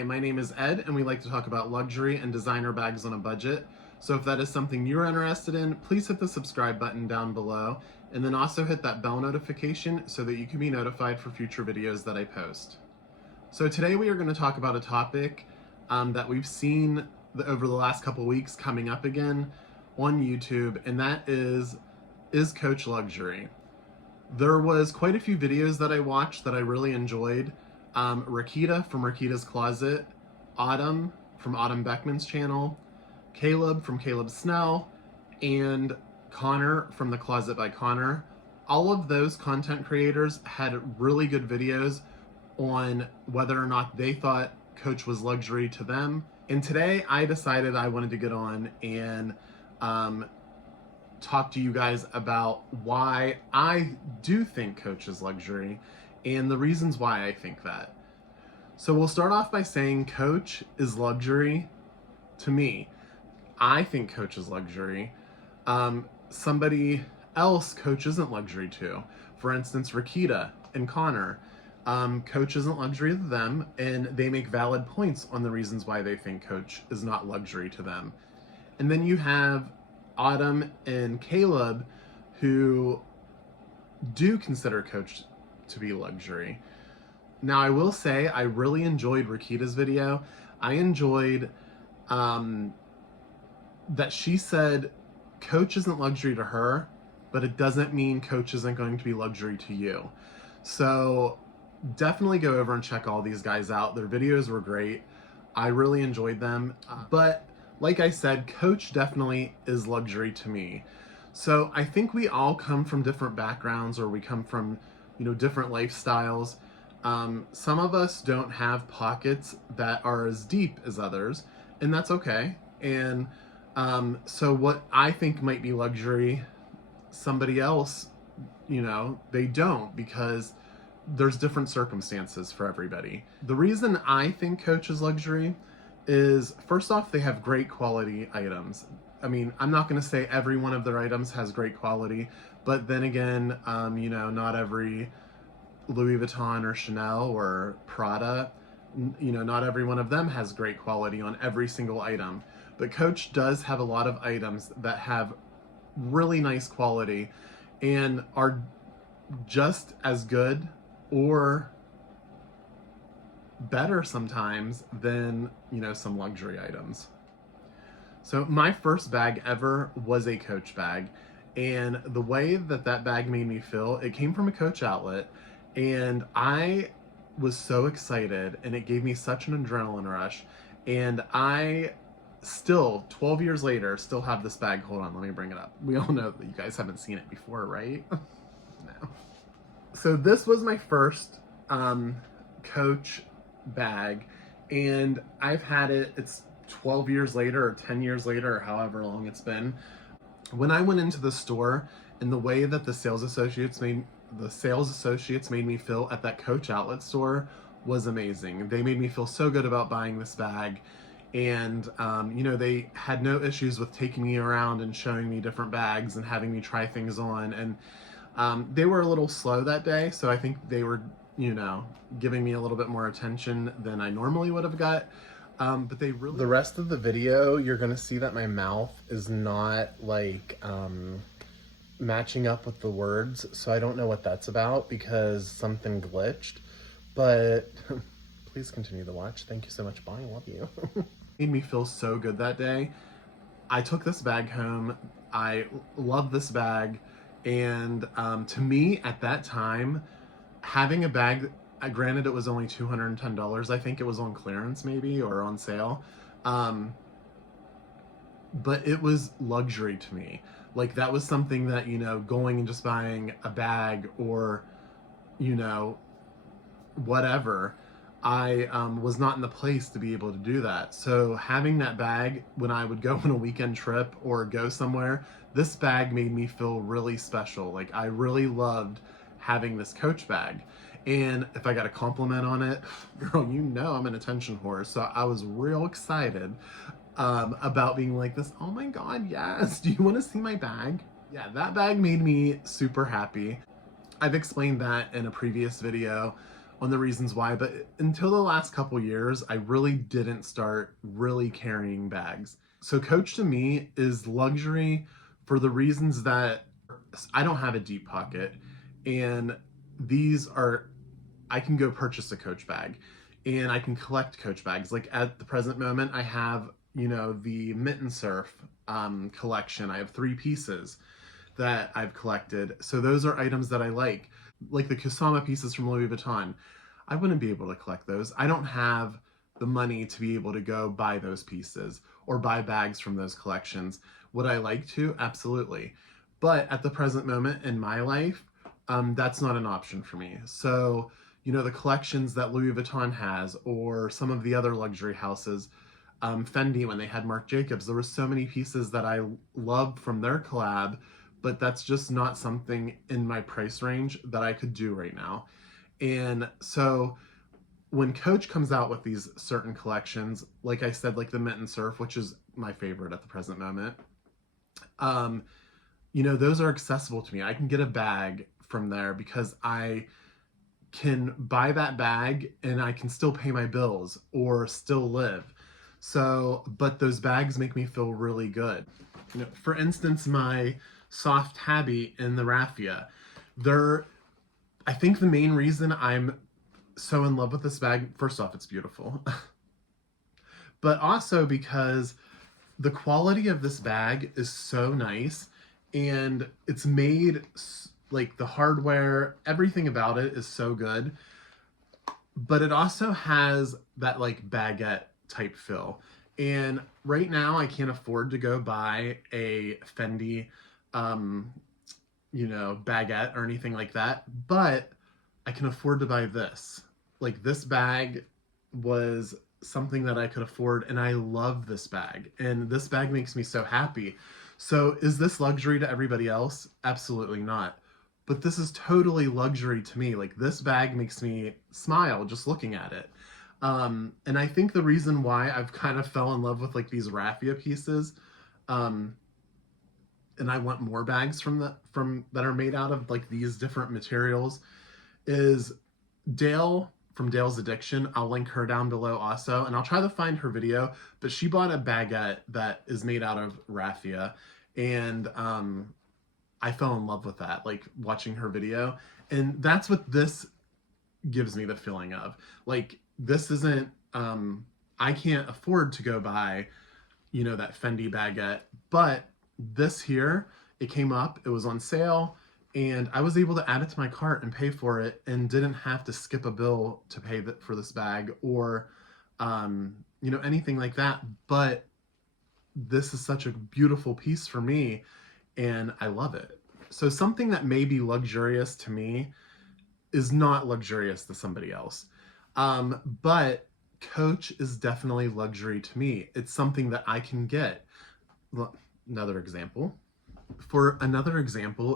Hi, my name is Ed, and we like to talk about luxury and designer bags on a budget. So if that is something you're interested in, please hit the subscribe button down below, and then also hit that bell notification so that you can be notified for future videos that I post. So today we are going to talk about a topic that we've seen over the last couple weeks coming up again on YouTube, and that is Coach luxury? There was quite a few videos that I watched that I really enjoyed. Rakita from Rakita's Closet, Autumn from Autumn Beckman's channel, Caleb from Caleb Snell, and Connor from The Closet by Connor. All of those content creators had really good videos on whether or not they thought Coach was luxury to them. And today I decided I wanted to get on and talk to you guys about why I do think Coach is luxury and the reasons why I think that. So we'll start off by saying Coach is luxury to me. I think Coach is luxury. Somebody else Coach isn't luxury to. For instance, Rakita and Connor. Coach isn't luxury to them, and they make valid points on the reasons why they think Coach is not luxury to them. And then you have Autumn and Caleb, who do consider Coach to be luxury. Now, I will say I really enjoyed Rakita's video. I enjoyed that she said Coach isn't luxury to her, but it doesn't mean Coach isn't going to be luxury to you. So definitely go over and check all these guys out. Their videos were great. I really enjoyed them. But like I said, Coach definitely is luxury to me. So I think we all come from different backgrounds, or we come from, different lifestyles. Some of us don't have pockets that are as deep as others, and that's okay. And so what I think might be luxury, somebody else, they don't, because there's different circumstances for everybody. The reason I think Coach is luxury is, first off, they have great quality items. I mean, I'm not going to say every one of their items has great quality, but then again, not every Louis Vuitton or Chanel or Prada, not every one of them has great quality on every single item. But Coach does have a lot of items that have really nice quality and are just as good or better sometimes than, some luxury items. So my first bag ever was a Coach bag, and the way that bag made me feel, it came from a Coach outlet, and I was so excited, and it gave me such an adrenaline rush, and I still, 12 years later, still have this bag. Hold on, let me bring it up. We all know that you guys haven't seen it before, right? No. So this was my first Coach bag, and I've had it, it's 12 years later or 10 years later or however long it's been. When I went into the store, and the way that the sales associates made me feel at that Coach outlet store was amazing. They made me feel so good about buying this bag, and they had no issues with taking me around and showing me different bags and having me try things on, and they were a little slow that day, so I think they were giving me a little bit more attention than I normally would have got. But they really... The rest of the video, you're gonna see that my mouth is not matching up with the words, so I don't know what that's about because something glitched, but please continue to watch. Thank you so much. Bye, I love you. Made me feel so good that day. I took this bag home. I love this bag, and to me at that time, having a bag, granted it was only $210, I think it was on clearance maybe, or on sale, but it was luxury to me. Like, that was something that, going and just buying a bag or, whatever, I was not in the place to be able to do that. So having that bag when I would go on a weekend trip or go somewhere, this bag made me feel really special. Like, I really loved having this Coach bag. And if I got a compliment on it, girl, I'm an attention whore. So I was real excited about being like this. Oh my God, yes. Do you want to see my bag? Yeah, that bag made me super happy. I've explained that in a previous video on the reasons why, but until the last couple years, I really didn't start really carrying bags. So Coach to me is luxury for the reasons that I don't have a deep pocket, and these are, I can go purchase a Coach bag and I can collect Coach bags. Like at the present moment, I have, the Mitten Surf collection. I have 3 pieces that I've collected. So those are items that I like the Kusama pieces from Louis Vuitton. I wouldn't be able to collect those. I don't have the money to be able to go buy those pieces or buy bags from those collections. Would I like to? Absolutely. But at the present moment in my life, that's not an option for me. So, the collections that Louis Vuitton has, or some of the other luxury houses, Fendi, when they had Marc Jacobs, there were so many pieces that I loved from their collab, but that's just not something in my price range that I could do right now. And so when Coach comes out with these certain collections, like I said, like the Mint and Surf, which is my favorite at the present moment, those are accessible to me. I can get a bag from there because I can buy that bag and I can still pay my bills or still live. So, but those bags make me feel really good. For instance, my soft tabby in the Rafia, I think the main reason I'm so in love with this bag, first off, it's beautiful, but also because the quality of this bag is so nice, and it's made, like, the hardware, everything about it is so good, but it also has that like baguette type feel. And right now I can't afford to go buy a Fendi baguette or anything like that, but I can afford to buy this. Like, this bag was something that I could afford, and I love this bag, and this bag makes me so happy. So is this luxury to everybody else? Absolutely not. But this is totally luxury to me. Like, this bag makes me smile just looking at it. And I think the reason why I've kind of fell in love with like these Rafia pieces, and I want more bags from that are made out of like these different materials, is Dale from Dale's Addiction. I'll link her down below also, and I'll try to find her video, but she bought a baguette that is made out of Rafia, and I fell in love with that, like watching her video. And that's what this gives me the feeling of. Like, this isn't, I can't afford to go buy, that Fendi baguette, but this here, it came up, it was on sale, and I was able to add it to my cart and pay for it, and didn't have to skip a bill to pay for this bag, or, anything like that. But this is such a beautiful piece for me, and I love it. So something that may be luxurious to me is not luxurious to somebody else. But Coach is definitely luxury to me. It's something that I can get. Another example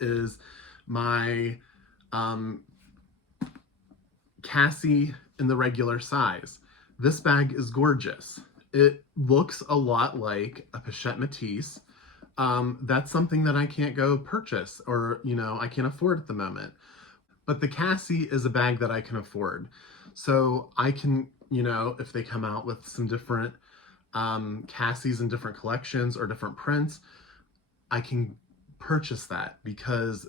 is my Cassie in the regular size. This bag is gorgeous. It looks a lot like a Pochette Métis. That's something that I can't go purchase, or, I can't afford at the moment. But the Cassie is a bag that I can afford. So I can, if they come out with some different Cassies in different collections or different prints, I can purchase that because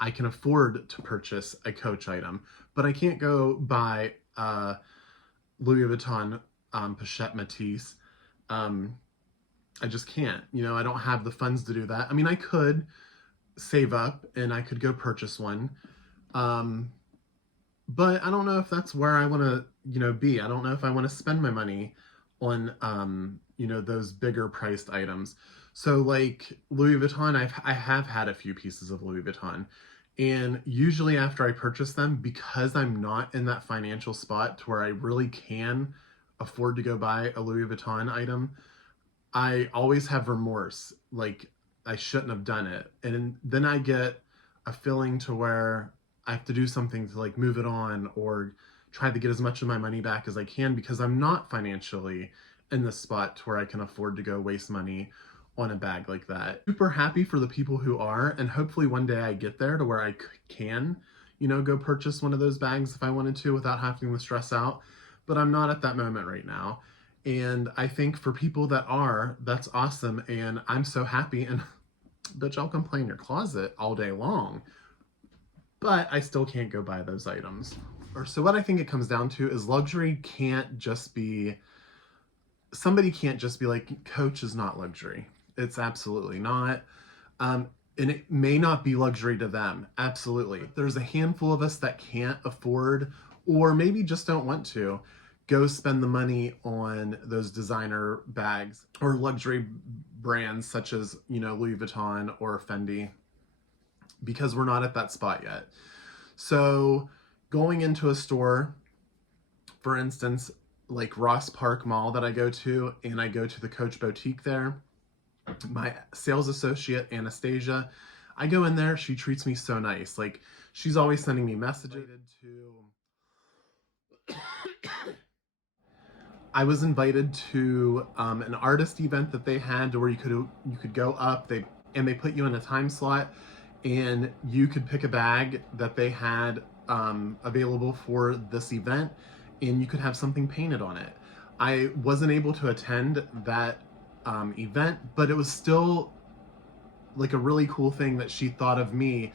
I can afford to purchase a Coach item. But I can't go buy Louis Vuitton Pochette Métis. I just can't. I don't have the funds to do that. I mean, I could save up and I could go purchase one. But I don't know if that's where I want to, be. I don't know if I want to spend my money on, those bigger priced items. So like Louis Vuitton, I have had a few pieces of Louis Vuitton, and usually after I purchase them, because I'm not in that financial spot to where I really can afford to go buy a Louis Vuitton item, I always have remorse. Like, I shouldn't have done it. And then I get a feeling to where I have to do something to like move it on, or try to get as much of my money back as I can, because I'm not financially in the spot to where I can afford to go waste money on a bag like that. Super happy for the people who are, and hopefully one day I get there to where I can, go purchase one of those bags if I wanted to without having to stress out. But I'm not at that moment right now. And I think for people that are, that's awesome. And I'm so happy. And bitch, I'll come play in your closet all day long. But I still can't go buy those items. So what I think it comes down to is luxury can't just be, somebody can't just be like, Coach is not luxury. It's absolutely not. And it may not be luxury to them. Absolutely. There's a handful of us that can't afford, or maybe just don't want to, go spend the money on those designer bags or luxury brands such as, Louis Vuitton or Fendi, because we're not at that spot yet. So going into a store, for instance, like Ross Park Mall that I go to, and I go to the Coach Boutique there, my sales associate, Anastasia, I go in there, she treats me so nice. Like, she's always sending me messages I was invited to an artist event that they had where you could go up, they put you in a time slot, and you could pick a bag that they had available for this event, and you could have something painted on it. I wasn't able to attend that event, but it was still like a really cool thing that she thought of me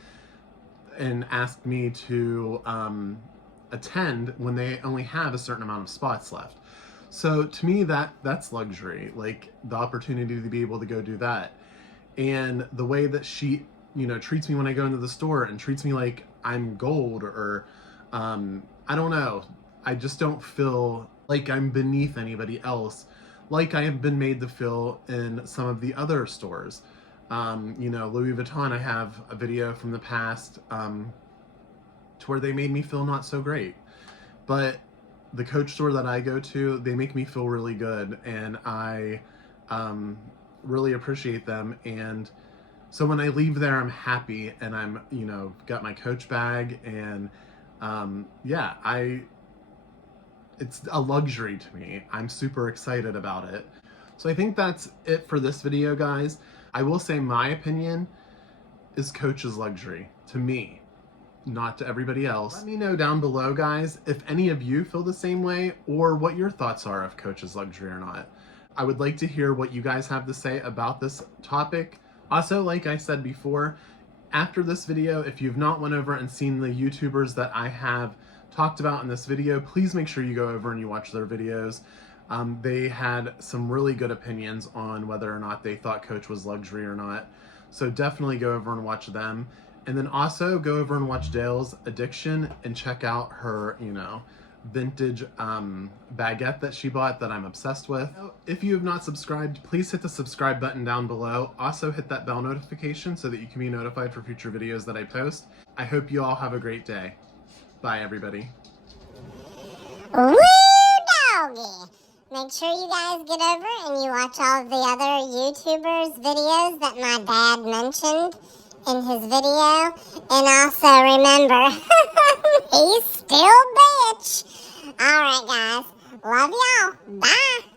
and asked me to attend when they only have a certain amount of spots left. So to me, that's luxury, like the opportunity to be able to go do that. And the way that she, treats me when I go into the store and treats me like I'm gold, or I don't know. I just don't feel like I'm beneath anybody else, like I have been made to feel in some of the other stores. Louis Vuitton, I have a video from the past to where they made me feel not so great. But the Coach store that I go to, they make me feel really good, and I really appreciate them. And so when I leave there, I'm happy, and I'm, got my Coach bag, and it's a luxury to me. I'm super excited about it. So I think that's it for this video, guys. I will say my opinion is Coach is luxury to me, not to everybody else. Let me know down below, guys, if any of you feel the same way, or what your thoughts are if Coach is luxury or not. I would like to hear what you guys have to say about this topic. Also, like I said before, after this video, if you've not went over and seen the YouTubers that I have talked about in this video, please make sure you go over and you watch their videos. They had some really good opinions on whether or not they thought Coach was luxury or not. So definitely go over and watch them. And then also go over and watch Dale's Addiction and check out her, vintage baguette that she bought that I'm obsessed with. If you have not subscribed, please hit the subscribe button down below. Also hit that bell notification so that you can be notified for future videos that I post. I hope you all have a great day. Bye, everybody. Woo doggy! Make sure you guys get over and you watch all the other YouTubers' videos that my dad mentioned in his video. And also remember, he's still bitch. Alright guys, love y'all. Bye.